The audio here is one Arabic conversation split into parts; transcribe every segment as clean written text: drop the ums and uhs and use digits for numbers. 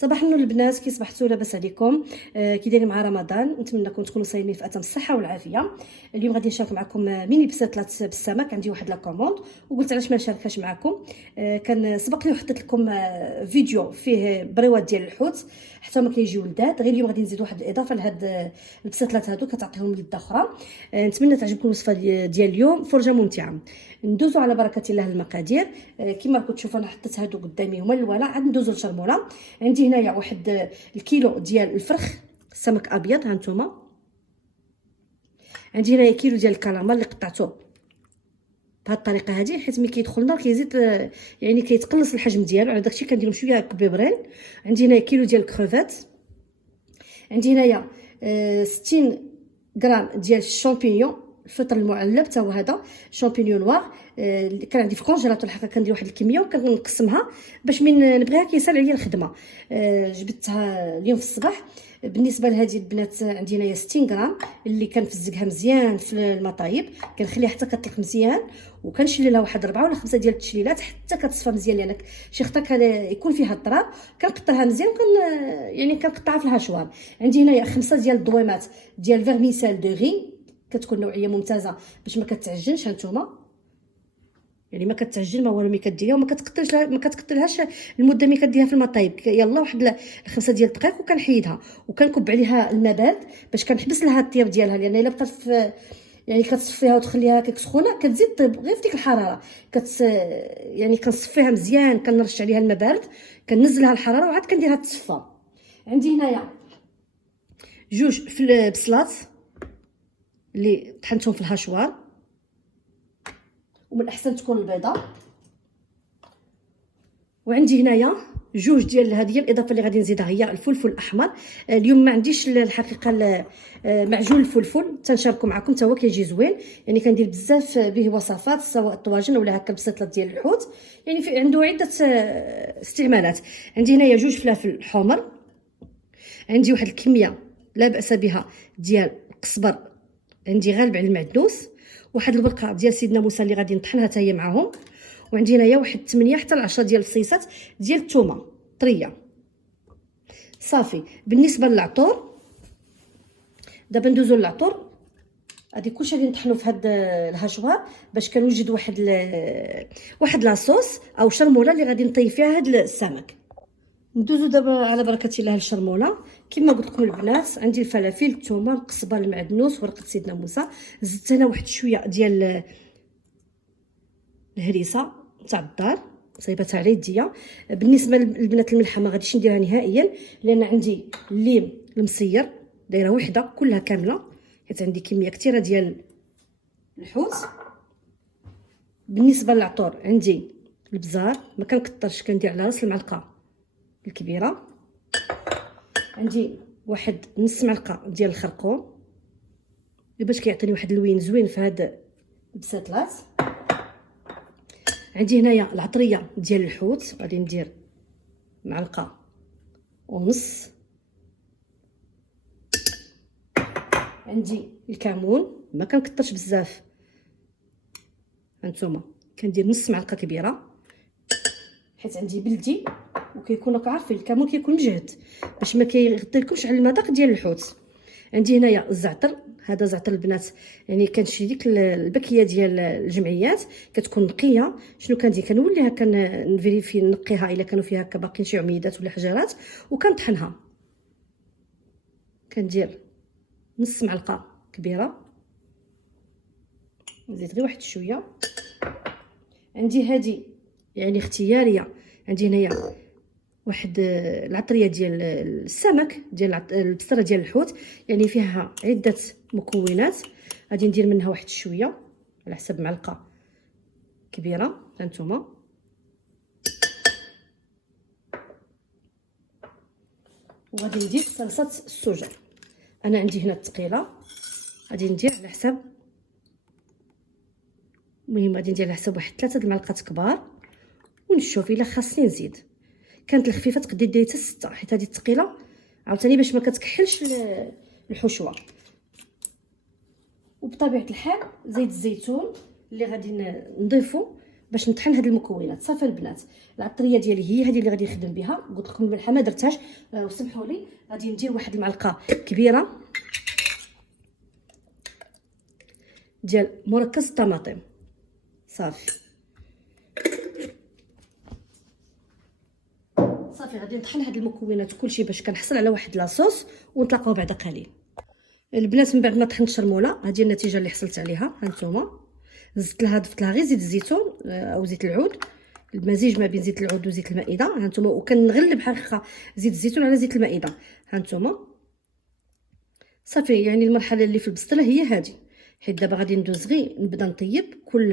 صباح النور البنات، كي صبحتوا لاباس عليكم؟ كي دايرين مع رمضان؟ نتمنىكم تكونوا صايمين في اتم الصحه والعافيه. اليوم غادي نشارك معكم ميني بسطلات بالسمك. عندي واحد لا كوموند وقلت علاش ما نشاركهاش معكم. كان سبق لي وحطيت لكم فيديو فيه بريوات ديال الحوت حتى ما كيجيو لذاذ. غير اليوم غادي نزيد واحد الاضافه لهاد البسطلات هادو كتعطيهم لذه اخرى. نتمنى تعجبكم الوصفه ديال اليوم، فرجه ممتعه. ندوزو على بركه الله المقادير. كما راكم تشوفوا انا حطيت هادو قدامي هما الولا. عاد ندوزو للشرموله. عندي هنايا واحد الكيلو ديال الفرخ سمك ابيض، ها نتوما. عندي هنايا كيلو ديال الكالامار اللي قطعته بهذه الطريقه هذه، حيت ملي كيدخل النار كيزيد يعني كيتقلص الحجم ديالو. على داكشي كنديرهم شويه كبيبرين. عندي هنايا كيلو ديال الكروفات. عندي هنايا 60 غرام ديال الشامبينيون، الفطر المعلب حتى هو هذا شامبينيون نوار. كان عندي في كونجيلاتور الحقيقه، كندير واحد الكميه وكنقسمها باش من نبغيها كيسهل عليا الخدمه. جبدتها اليوم في الصباح. بالنسبه لهذه البنات عندي هنايا 60 غرام اللي كنفزقها مزيان في المطايب، كنخليها حتى كطلق مزيان، وكنشلي لها واحد 4 ولا 5 ديال التشليلات حتى كتصفى مزيان، لان شي خطا يكون فيها الضراب. كنقطعها مزيان يعني كنقطعها في الهشوار. عندي هنايا 5 ديال الضويمات ديال فيرميسال دو غي، كتكون نوعيه ممتازه باش ما كتعجنش. هانتوما يعني ما كتعجن ما والو ملي كديريها، وما كتقطرش ما كتقطرهاش المده ملي كديريها في المطايب. يلا واحد 5 ديال الدقائق وكنحيدها وكنكب عليها الماء بارد باش كنحبس لها الطياب ديالها، لان الا بقات يعني كتصفيها وتخليها هكاك سخونه كتزيد طيب غير في ديك الحراره. يعني كنصفيها مزيان، كنرش عليها الماء بارد، كنزلها الحراره وعاد كنديرها تصفى. عندي هنايا 2 في البصلات اللي طحنتهم في الهشوار، ومن الاحسن تكون البيضه. وعندي هنايا 2 ديال هذه الاضافه اللي غادي نزيدها هي الفلفل الاحمر. اليوم ما عنديش الحقيقه معجون الفلفل، تنشاركو معكم حتى هو كيجي زوين. يعني كندير بزاف به وصفات، سواء الطواجن ولا هكا البسطلات ديال الحوت، يعني في عنده عده استعمالات. عندي هنايا 2 فلافل حمر. عندي واحد الكميه لا باس بها ديال القزبر، عندي غالب على المعدنوس. واحد البرقه ديال سيدنا موسى اللي غادي نطحنها حتى هي معاهم. وعندي هنايا واحد 8 حتى ل 10 ديال الفصيصات ديال الثومه طريه. صافي. بالنسبه للعطور دابا ندوزو للعطور. هادي كلشي غادي نطحنو في هاد الهشوار باش كنوجد واحد لاصوص او شرموله اللي غادي نطيب فيها هاد السمك. ندوزو دابا على بركه الله للشرموله. كما قلت لكم البنات عندي الفلافل، الثومه، القزبر، المعدنوس، ورقه سيدنا موسى. زدت هنا واحد شويه ديال الهريسه تاع الدار صايبتها على يديا. بالنسبه للبنات الملحه ما غاديش نديرها نهائيا، لان عندي الليم المصير دايره وحده كلها كامله، حيت عندي كميه كثيره ديال الحوت. بالنسبه للعطور عندي البزار، ما كنكثرش، كندير على راس المعلقه الكبيره. عندي واحد نص معلقه ديال الخرقوم باش كيعطيني واحد اللوين زوين في هاد البساطلات. عندي هنايا العطريه ديال الحوت، غادي ندير معلقه ونص. عندي الكمون، ما كنكثرش بزاف، هانتوما كندير نص معلقه كبيره حيت عندي بلدي وكيكون راكم عارفين الكمون كيكون مجهد باش ما كيغطيلكمش على المذاق ديال الحوت. عندي هنايا الزعتر، هذا زعتر البنات يعني كنشري ديك البكيه ديال الجمعيات كتكون نقيه. شنو كندير؟ كنولي هكا نفيريفي نقيها الا كانوا فيها هكا باقيين شي عميدات ولا حجرات وكنطحنها. كندير نص معلقه كبيره، نزيد غير واحد شويه. عندي هذه يعني اختياريه، عندي هنايا واحد العطريه ديال السمك ديال البصره ديال الحوت، يعني فيها عده مكونات. غادي ندير منها واحد شويه على حسب معلقه كبيره، هانتوما. وغادي ندير صلصه السوجه. انا عندي هنا الثقيله، غادي ندير على حسب، المهم غادي ندير على حسب واحد 3 المعلقات كبار، ونشوف الا خاصني نزيد. كانت الخفيفه تقدري ديري حتى 6، حيت هذه الثقيله عاوتاني باش ما كتكحلش الحشوه. وبطبيعه الحال زيت الزيتون اللي غادي نضيفو باش نطحن هاد المكونات. صافي البنات، العطريه ديالي هي هذه اللي غادي نخدم بها. قلت لكم الملحه ما درتهاش، وسمحوا لي. غادي ندير واحد المعلقه كبيره ديال مركز الطماطم. صافي غادي نطحن هاد المكونات كلشي باش كنحصل على واحد لاصوص، ونتلاقاو بعد قليل. البنات من بعد ما طحنت الشرموله، هذه النتيجه اللي حصلت عليها. ها نتوما زدت لها، ضفت لها غير زيت الزيتون او زيت العود، المزيج ما بين زيت العود وزيت المائده. ها نتوما، وكنغلب حقيقه زيت الزيتون على زيت المائده. ها نتوما صافي، يعني المرحله اللي في البسطله هي هذه. حيت دابا غادي ندوز غير نبدا نطيب كل،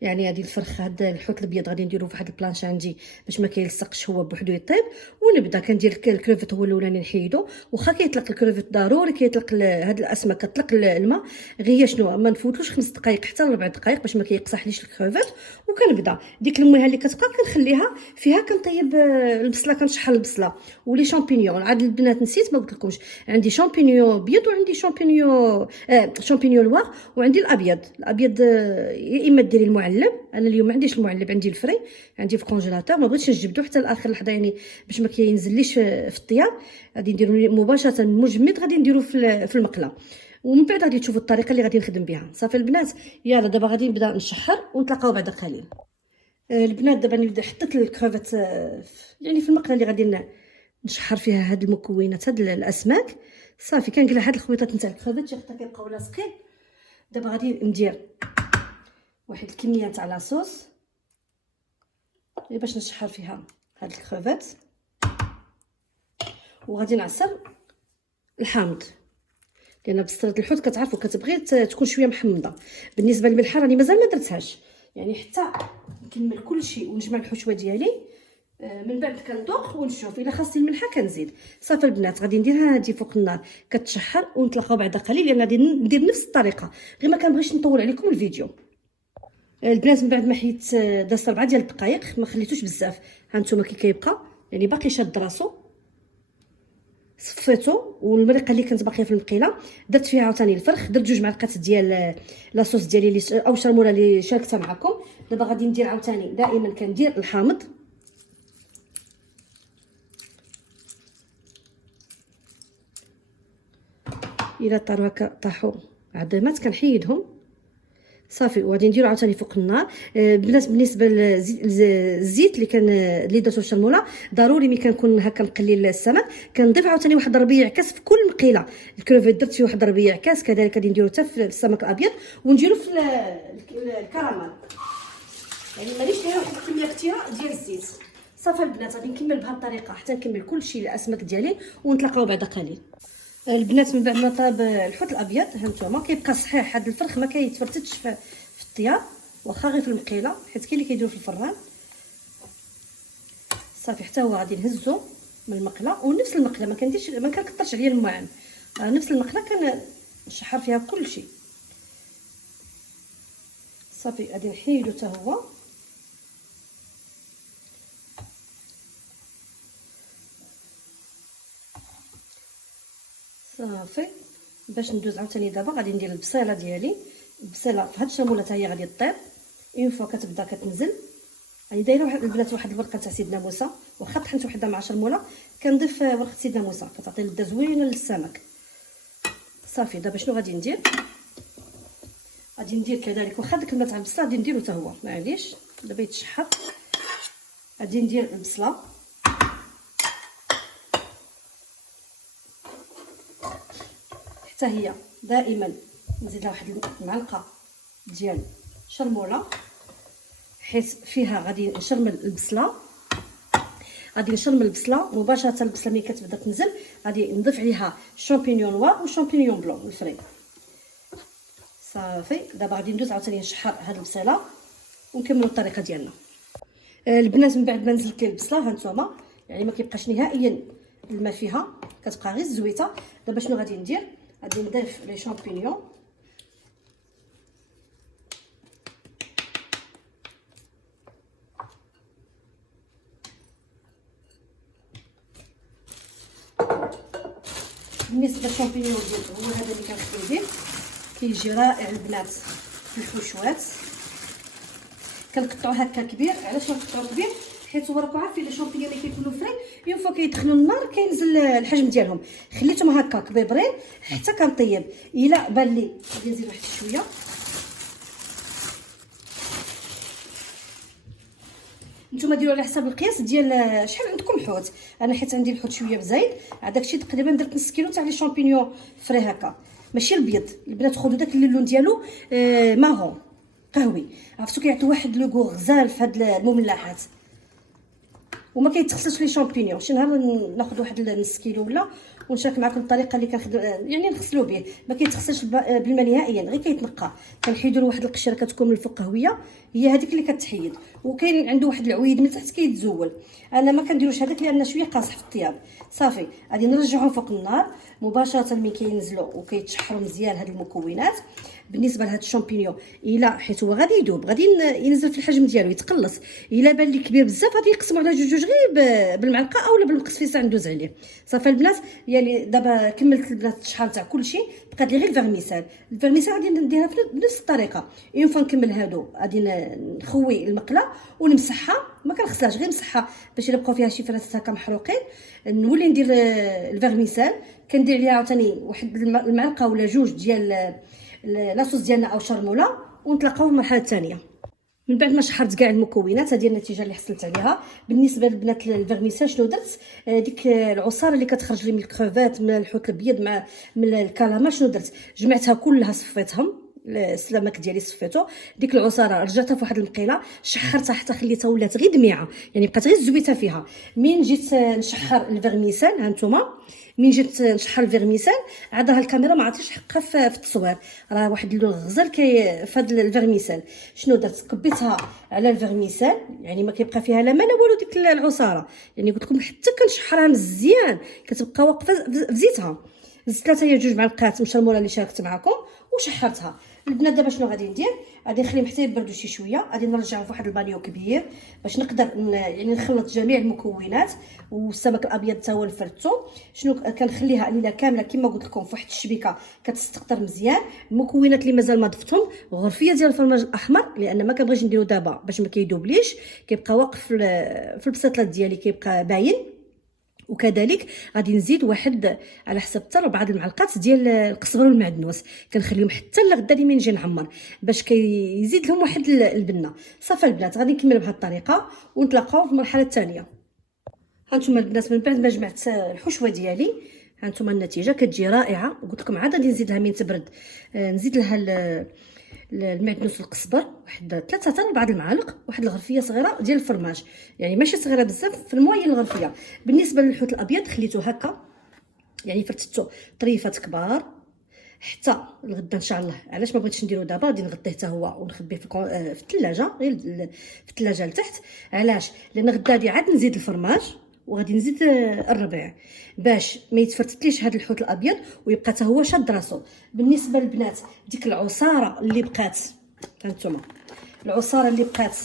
يعني هذه الفرخ، هذا الحوت الابيض غادي نديرو فواحد البلانش عندي باش ما كيلصقش هو بوحدو يطيب. ونبدا كندير الكروفيت هو الاولاني نحيدو، واخا كيطلق الكروفيت ضروري كيطلق هاد الاسماك كتطلق الماء غير شنو ما نفوتوش 5 دقائق حتى 4 دقائق باش ما كيقصحليش الكروفيت. وكنبدا ديك الميها اللي كتبقى كنخليها فيها، كنطيب البصله، كنشحر البصله ولي شامبينيون. عاد البنات نسيت ما قلت لكمش، عندي شامبينيون بيض وعندي شامبينيون لوار وعندي الابيض يا اما ديري المعلب. انا اليوم ما عنديش المعلب، عندي الفري، عندي في الكونجيلاتور. ما بغيتش نجبدو حتى لاخر لحظه، يعني باش ما كينزليش في الطياب. غادي نديرو مباشره مجمد، غادي نديرو في المقله، ومن بعد غادي تشوفوا الطريقه اللي غادي نخدم بها. صافي البنات، يلا دابا غادي نبدا نشحر ونتلاقاو بعد قليل. البنات دابا نبدا حطيت الكروفيت يعني في المقله اللي غادي نشحر فيها هاد المكونات، هاد الاسماك. صافي كنقلع هاد الخويطات نتاع الكروفيت حتى كيبقاو لاصقين. دابا غادي ندير واحد الكميه تاع لاصوص باش نشحر فيها هاد الكروفيت، وغادي نعصر الحامض، لان بصله الحوت كتعرفوا كتبغي تكون شويه محمضه. بالنسبه للملحه راني مازال ما درتهاش، يعني حتى نكمل كلشي ونجمع الحشوه ديالي. من بعد كندوق ونشوف الا خاصني الملحه كنزيد. صافي البنات، غادي نديرها هذه فوق النار كتشحر، ونتلاقاو بعد قليل، لان غادي ندير نفس الطريقه، غير ما كنبغيش نطول عليكم الفيديو. البنات من بعد ما حيت دازت 4 ديال الدقائق، ما خليتوش بزاف. ها نتوما كي كيبقى يعني باقي شاد راسو، صفيتو. والمرقه اللي كانت باقيه في المقيله درت فيها عاوتاني الفرخ، درت 2 معلقات ديال لاصوص ديالي اللي او شرموله اللي شاركتها معكم. دابا غادي ندير عاوتاني، دائما كندير الحامض. الا طاروا هكا طاحوا عظيمات كنحيدهم. صافي، وغادي نديرو عاوتاني فوق النار. بالنسبه للزيت اللي درتو الشرموله، ضروري ملي كنكون هكا نقلي السمك كنضيف عاوتاني واحد ربيع كاس في كل مقيله. الكروفيت درت فيه واحد ربيع كاس، كذلك غادي نديرو حتى في السمك الابيض، ونديرو في الكراميل. يعني مانيش دايره واحد الكميه كثيره ديال الزيت. صافي البنات، غادي نكمل بهذه الطريقه حتى نكمل كلشي الاسماك ديالي، ونتلاقاو بعد قليل. البنات من بعد ما طاب الحوت الابيض، ها نتوما كيبقى صحيح هذا الفرخ ما كيتفرتش في الطياب، واخا غير في المقيله، حيت كاين اللي كيديروا في الفران. صافي حتى هو غادي نهزو من المقله، ونفس المقله ما كنكثرش عليا الماعن، نفس المقله كنشحر فيها كلشي. صافي غادي نحيدو حتى هو. صافي باش ندوز عاوتاني. دابا غادي ندير البصيله ديالي. البصيله في هاد الشرموله حتى هي غادي طيب اون فوا كتبدا كتنزل. راني دايره واحد البنات واحد الورقه تاع سيدنا موسى، واخا طحنت وحده مع شرموله كنضيف ورقه سيدنا موسى كتعطي لذه زوينه للسمك. صافي دابا شنو غادي ندير؟ غادي ندير كذلك واخا داك الماء تاع البصله غادي نديرو حتى هو، معليش دابا يتشحر. غادي ندير البصله حتى هي، دائما نزيد لها واحد المعلقه ديال شرموله، حيت فيها غادي نشرمل البصله. غادي نشرمل البصله مباشره. البصله ملي كتبدا تنزل غادي نضيف عليها شامبينيون نوار وشامبينيون بلون الفري. صافي دابا غادي ندوز عاوتاني نشحر هاد البصيله ونكملوا الطريقه ديالنا. البنات من بعد ما نزلت لي البصله، ها نتوما يعني ما كيبقاش نهائيا الماء فيها، كتبقى غير الزويته. دابا شنو غادي ندير؟ غادي نضيف لي شامبينيون. بالنسبه للشامبينيون ديال هو هذا اللي كنخدم به، كيجي رائع البنات في الحشوات. كنقطعو هكا كبير. علاش كنقطعو كبير؟ حيت هو راكم عارفين لي شامبينيون اللي كيكونوا فري اون فوا كيدخلوا النار كينزل الحجم ديالهم. خليتهم هكا كبيبرين حتى كنطيب. الا بان لي غادي نزيد واحد شويه. نتوما ديروا على حسب القياس ديال شحال عندكم الحوت. انا حيت عندي الحوت شويه بزايد، على داكشي تقريبا درت نص كيلو تاع لي شامبينيون فري هكا، ماشي البيض. البنات خذوا داك اللون ديالو مارون قهوي، عرفتوا كيعطيو واحد لو غو غزال في هاد المملحات. وما كيتغسلش لي شامبينيون. شي نهار ناخذ واحد نص كيلو ولا ونشارك معكم الطريقه اللي كنخدم يعني نغسلو به. ما كيتغسلش بالماء نهائيا، غير كيتنقى. كنحيدوا له واحد القشره كتكون من الفوق قهويه، هي هذيك اللي كتحيد. وكاين عنده واحد العويد من تحت كيتزول. انا ما كنديروش هذاك لان شويه قاصح في الطياب. صافي غادي نرجعهم فوق النار مباشره من كينزلوا وكيتشحروا مزيان هاد المكونات. بالنسبه لهاد الشامبينيون الا حيت هو غادي يذوب، غادي ينزل في الحجم ديالو يتقلص. الا بان لي كبير بزاف غادي نقسمو على جوج غير بالمعلقه اولا بالمقصفيصه ندوز عليه. صافي البنات، يعني دابا كملت البنات الشحال تاع كلشي، بقات لي غير الفيرميسال. الفيرميسال غادي نديرها بنفس الطريقه. اون فوا نكمل هادو غادي نخوي المقله ونمسحها، ما كنغسلهاش غير نمسحها باش الا بقاو فيها شي فرات هكا محروقين. نولي ندير الفيرميسال، كندير عليها عاوتاني واحد المعلقه ولا جوج ديال لاصوص ديالنا او شرموله، ونتلاقاو في المرحله الثانيه. من بعد ما شحرت كاع المكونات، هذه النتيجه اللي حصلت عليها. بالنسبه للبنات الفيرميسال شنو درت؟ ديك العصاره اللي كتخرج لي من الكروفات من الحوت الابيض من الكالامار، شنو درت؟ جمعتها كلها صفيتهم، السلامك ديالي صفيتو. ديك العصاره رجعتها في واحد المقيله، شحرتها حتى خليتها ولات غير دميعه، يعني بقات غير الزويته فيها. من جيت نشحر الفيرميسال، ها نتوما من جيت نشحر الفيرميسال، عاد راه الكاميرا ما عطيش حقها في التصوير، راه واحد اللون غزال في هذا الفيرميسال. شنو درت؟ كبيتها على الفيرميسال، يعني ما كيبقى فيها لا ما لا والو ديك العصاره. يعني قلت لكم حتى كنشحرها مزيان كتبقى واقفه في زيتها. زدت 3 جوج معلقات مشرموله اللي شاركت معكم وشحرتها. البنات دابا شنو غادي ندير؟ غادي نخليهم حتى يبردوا شي شويه، غادي نرجعهم في واحد البانيو كبير باش نقدر يعني نخلط جميع المكونات. والسمك الابيض حتى هو نفرتو. شنو كنخليها ليله كامله كما قلت لكم في واحد الشبيكه كتستقطر مزيان. المكونات اللي مازال ما ضفتهم، غرفيه ديال الفرماج الاحمر، لان ما كنبغيش نديرو دابا باش ما كيذوبليش، كيبقى واقف في البساطلات ديالي كيبقى باين. وكذلك غادي نزيد واحد على حسب حتى 4 المعلقات ديال القزبر والمعدنوس، كنخليهم حتى لغدا اللي من نجي نعمر باش كيزيد لهم واحد البنه. صافي البنات غادي نكمل بهذه الطريقه ونتلاقاو في المرحله الثانيه. هانتوما البنات من بعد ما جمعت الحشوه ديالي، هانتوما النتيجه كتجي رائعه. قلت لكم عاد غادي نزيد لها من تبرد، نزيد لها المعدنوس والقزبر، واحد 3 حتى 4 المعالق، واحد الغرفيه صغيره ديال الفرماج، يعني ماشي صغيره بزاف، في الموين الغرفيه. بالنسبه للحوت الابيض خليته هكا، يعني فرتته طريفات كبار حتى الغدا ان شاء الله. علاش ما بغيتش نديرو دابا؟ غادي نغطيه حتى هو ونخبيه في الثلاجه، غير في الثلاجه لتحت. علاش؟ لان غدا غادي عاد نزيد الفرماج وغادي نزيد الربيع باش ما يتفرتتليش هذا الحوت الابيض ويبقى حتى هو شاد راسو. بالنسبه للبنات ديك العصاره اللي بقات، هانتوما العصاره اللي بقات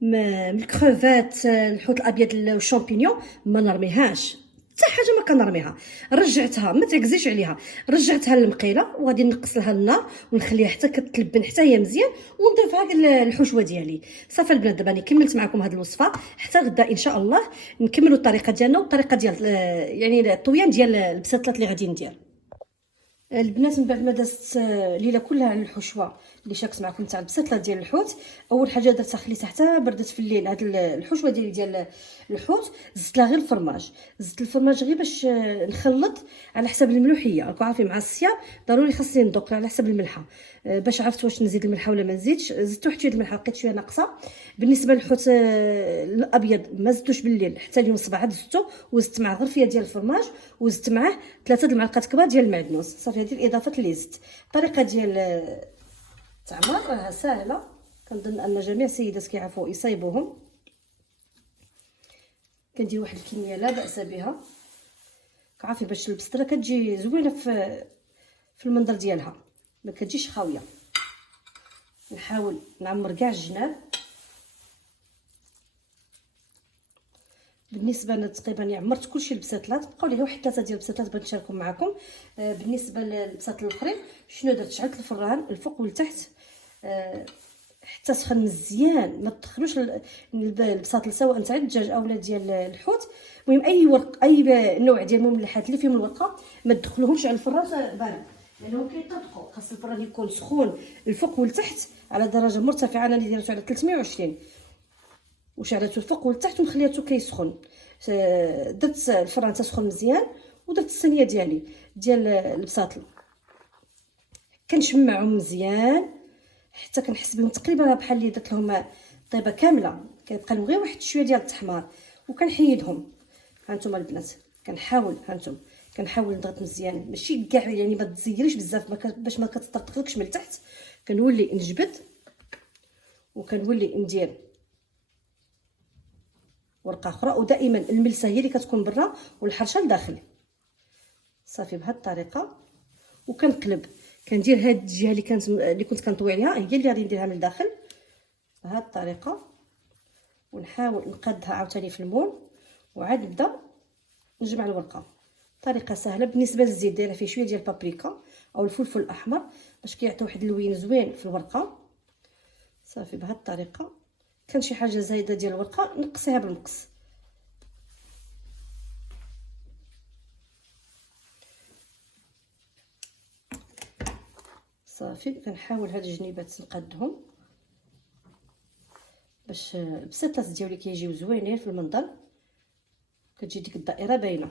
من الكروفات الحوت الابيض والشامبينيون ما نرميهاش حتى حاجه، ما كنرميها. رجعتها، ما تعكزيش عليها، رجعتها للمقيله وغادي نقص لها النار ونخليها حتى كتلبن حتى هي مزيان ونضيفها الحشوه ديالي. صافي البنات دابا كملت معكم هذه الوصفه. حتى غدا ان شاء الله نكملوا الطريقه ديالنا والطريقه ديال يعني الطويان ديال البساتلات اللي غادي ندير. البنات من بعد ما دازت ليله كلها على الحشوه اللي شاركت معكم تاع البساتله ديال الحوت، اول حاجه درتها خليتها حتى بردت في الليل. هاد الحشوه ديال الحوت زدت لها غير الفرماج، زدت الفرماج غير باش نخلط على حسب الملوحيه. راكم عارفين مع الصيام ضروري خاصني ندوق على حسب الملحه. باش عرفت واش نزيد الملحه ولا ما نزيدش، زدت واحد شويه الملحه لقيت شويه ناقصه. بالنسبه للحوت الابيض ما زدتوش بالليل، حتى اليوم الصباح زدته وزدت مع غرفيه ديال الفرماج وزدت معاه 3 المعالق كبار ديال المعدنوس. صافي هذه الاضافات اللي زدت. الطريقه ديال التعمر راها سهله، كنظن ان جميع السيدات كيعرفوا يصايبوهم. كندير واحد الكميه لا باس بها، كعرفي باش البسطره كتجي زوينه في المنظر ديالها، ما كتجيش خاويه. نحاول نعمر كاع الجناب. بالنسبه انا تقريبا عمرت كلشي البساتلات، بقاو لي واحد 3 ديال البساتلات بغيت نشاركهم معكم. بالنسبه للبساتل الاخرين شنو درت؟ شعلت الفران الفوق والتحت. حتى سخن مزيان. ما تدخلوش البساطل سواء تاع الدجاج اولا ديال الحوت، المهم اي ورق اي نوع ديال المملحات اللي فيهم الورقه ما تدخلوهمش على الفران بارد لانهم كيطبقوا. خاص الفران يكون سخون الفوق والتحت على درجه مرتفعه. انا ديرته على 320 وشعلته الفوق والتحت وخليته كيسخن. درت الفران تسخن مزيان ودرت الصينيه ديالي ديال البساطل كنشمعهم مزيان حتى كنحس بهم تقريبا بحال اللي درت لهم طيبه كامله. كيبقى لهم غير واحد شويه ديال التحمار وكنحيدهم. هانتوما البنات كنحاول كنحاول نضغط مزيان ماشي كاع يعني ما تزيريش بزاف باش ما كتطرطقلكش من التحت. كنولي نجبد وكنولي ندير ورقه اخرى، ودائما الملسه هي اللي كتكون برا والحرشه لداخل. صافي بهذه الطريقه وكنقلب. كندير هاد الجهه اللي كنت كنطوي عليها هي اللي غادي نديرها من الداخل بهذه الطريقه، ونحاول نقادها عاوتاني في المول وعاد نبدا نجمع الورقه. طريقه سهله. بالنسبه للزيت دايره فيه شويه ديال البابريكا او الفلفل الاحمر باش كيعطي واحد اللون زوين في الورقه. صافي بهذه الطريقه. كان شي حاجه زايده ديال الورقه نقصيها بالمقص. صافي كنحاول هاد الجنيبات نقادهم باش البسيطات ديالي كيجيو زوينين في المنظر، كتجي ديك الدائره باينه.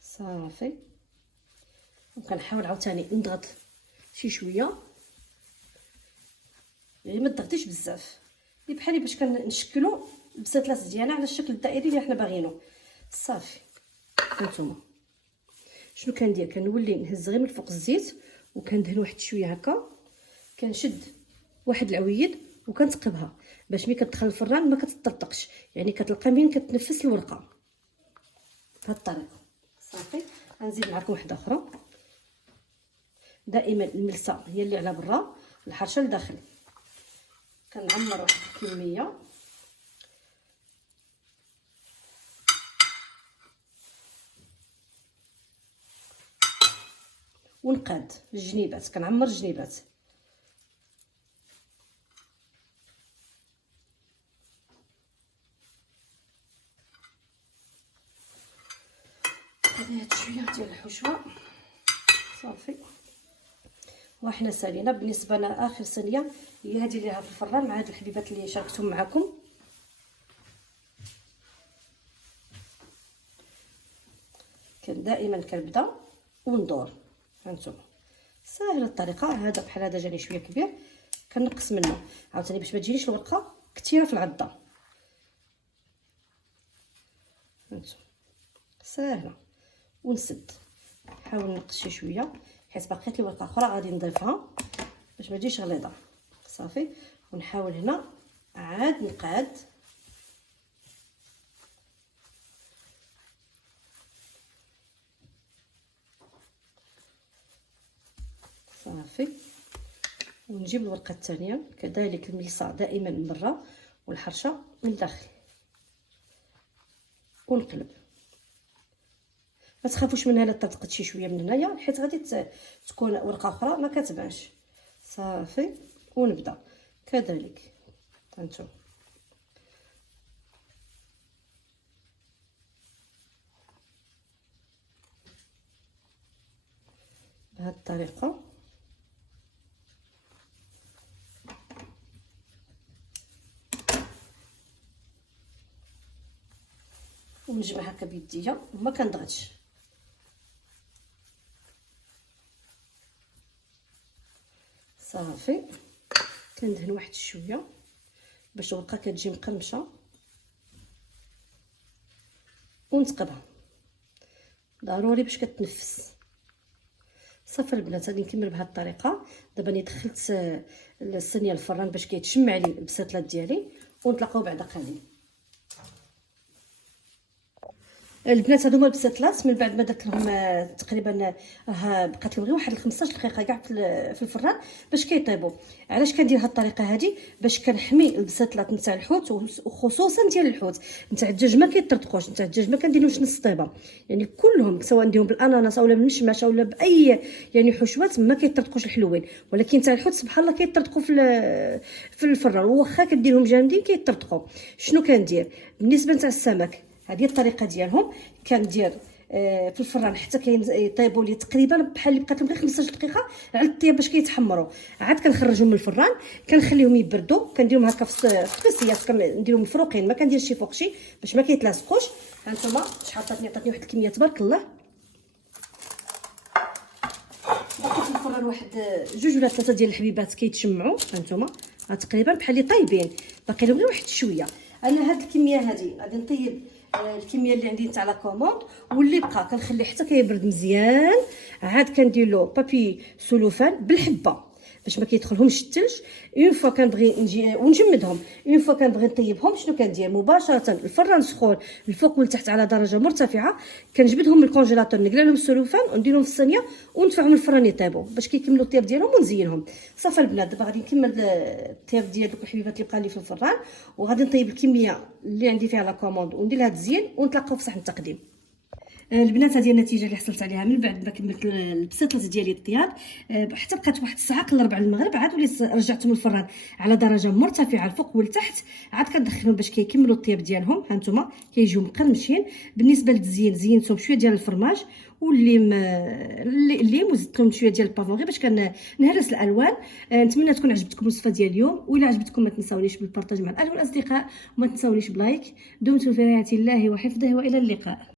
صافي وكنحاول عاوتاني نضغط شي شويه، يعني ما تضغطيش بزاف، اللي بحالي باش كنشكلوا البسيطات ديالنا على الشكل الدائري اللي حنا باغينو. صافي هانتوما شنو كندير؟ كنولي نهز غير من فوق الزيت وكندهن واحد شويه هكا. كنشد واحد العويد وكنتقبها باش ملي كتدخل الفران ما كتطرطقش، يعني كتلقى منين كتنفس الورقه بهذه الطريقه. صافي غنزيد معكم واحده اخرى. دائما الملسه هي اللي على برا الحرشه لداخل. كنعمر واحد الكميه ونقاد الجنيبات. كنعمر الجنيبات. هاد شويه ديال الحشوه. صافي وحنا سالينا. بالنسبه لنا اخر صينيه هي هذه اللي في الفران مع هاد الحبيبات اللي شاركتهم معكم. كان دائما كنبدا وندور. هانتوما ساهله الطريقه. هذا بحال هذا جاني شويه كبير كنقص منه عاوتاني باش ما تجينيش الورقه كثيره في العضه. هانتوما ساهله. ونسد نحاول نقص شي شويه حيت بقيت لي ورقه اخرى غادي نضيفها باش ما تجيش غليظه. صافي ونحاول هنا عاد نقاد. صافي ونجيب الورقه الثانيه كذلك الملصه دائما من برا والحرشه من الداخل ونقلب. ما تخافوش منها الا طرطقت شي شويه من هنايا حيت غادي تكون ورقه اخرى ما كتبانش. صافي ونبدا كذلك. هانتوما بهذه الطريقه. ونجمع هكا بيديا وما كنضغطش. صافي كندهن واحد شويه باش الورقه كتجي مقرمشه ونتقبها ضروري باش كتنفس. صافي البنات غادي نكمل بهذه الطريقه. دابا ني دخلت الصينيه الفران باش كيتشمع لي البسيطلات ديالي ونتلاقاو بعد قليل. البنات هذوما البساتلات من بعد ما درت لهم تقريبا بقات لهم غير واحد 15 دقيقه كاع في الفران باش كيطيبوا. علاش كندير هاد الطريقه هذه؟ باش كنحمي البساتلات نتاع الحوت، وخصوصا ديال الحوت. نتاع الدجاج ما كيطرطقوش، نتاع الدجاج ما كنديرلهمش نص طيبه، يعني كلهم سواء نديرهم بالاناناس اولا بالمشماش اولا باي يعني حشوات ما كيطرطقوش الحلوين. ولكن تاع الحوت سبحان الله كيطرطقوا في الفران، واخا كديرهم جامدين كيطرطقوا. شنو كندير بالنسبه نتاع السمك؟ هذه الطريقه ديالهم. كندير في الفران حتى كيطيبوا لي تقريبا بحال اللي بقات لهم غير 15 دقيقه على الطياب باش كيتحمروا. عاد كنخرجهم من الفران، كنخليهم يبردوا، كنديرهم هكا في الطبيسيات، كنديرهم مفروقين، ما كنديرش شي فوق شي باش ما كيتلاصقوش. هانتوما شحال عطاتني واحد الكميه تبارك الله. باقي في الفران واحد 2 ولا 3 ديال الحبيبات كيتشمعوا. هانتوما تقريبا بحال اللي طايبين، باقي لهم غير واحد شويه. انا هاد الكميه هذه غادي نطيب الكميه اللي عندي نتاع لا كوموند، واللي بقى كنخليه حتى كيبرد مزيان. عاد كندير له بابي سولوفان بالحبه باش ما كيدخلهمش الثلج. اون فوا كنبغي نجي ونجمدهم، اون فوا كنبغي نطيبهم، شنو كندير؟ مباشره الفران سخون الفوق والتحت على درجه مرتفعه، كنجبدهم من الكونجيلاتور، نقلع لهم السلوفان ونديرهم في الصينيه وندفعهم الفران يطيبوا باش كيكملوا الطياب ديالهم ونزينهم. صافي البنات، دابا غادي نكمل الطياب ديال دوك الحبيبات اللي بقى لي في الفران، وغادي نطيب الكميه اللي عندي فيها لا كوموند وندير لها تزيين، ونتلاقاو في صحن التقديم. البنات هذه النتيجه اللي حصلت عليها من بعد ما كملت البساطات ديالي الطياب. حتى بقات واحد الساعه قبل 4 المغرب، عاد وليت رجعتهم الفران على درجه مرتفعه الفوق والتحت. عاد كندخلهم باش كيكملوا الطياب ديالهم. هانتوما كيجيو مقرمشين. بالنسبه للتزيين زينتهم بشويه ديال الفرماج واللي وزدت لهم شويه ديال البافون غير باش كنهرس الالوان. نتمنى تكون عجبتكم الوصفه ديال اليوم، وإلا عجبتكم ما تنساونيش بالبارطاج مع الاهل والاصدقاء، وما تنساونيش بلايك. دمتم في رعايه الله وحفظه، والى اللقاء.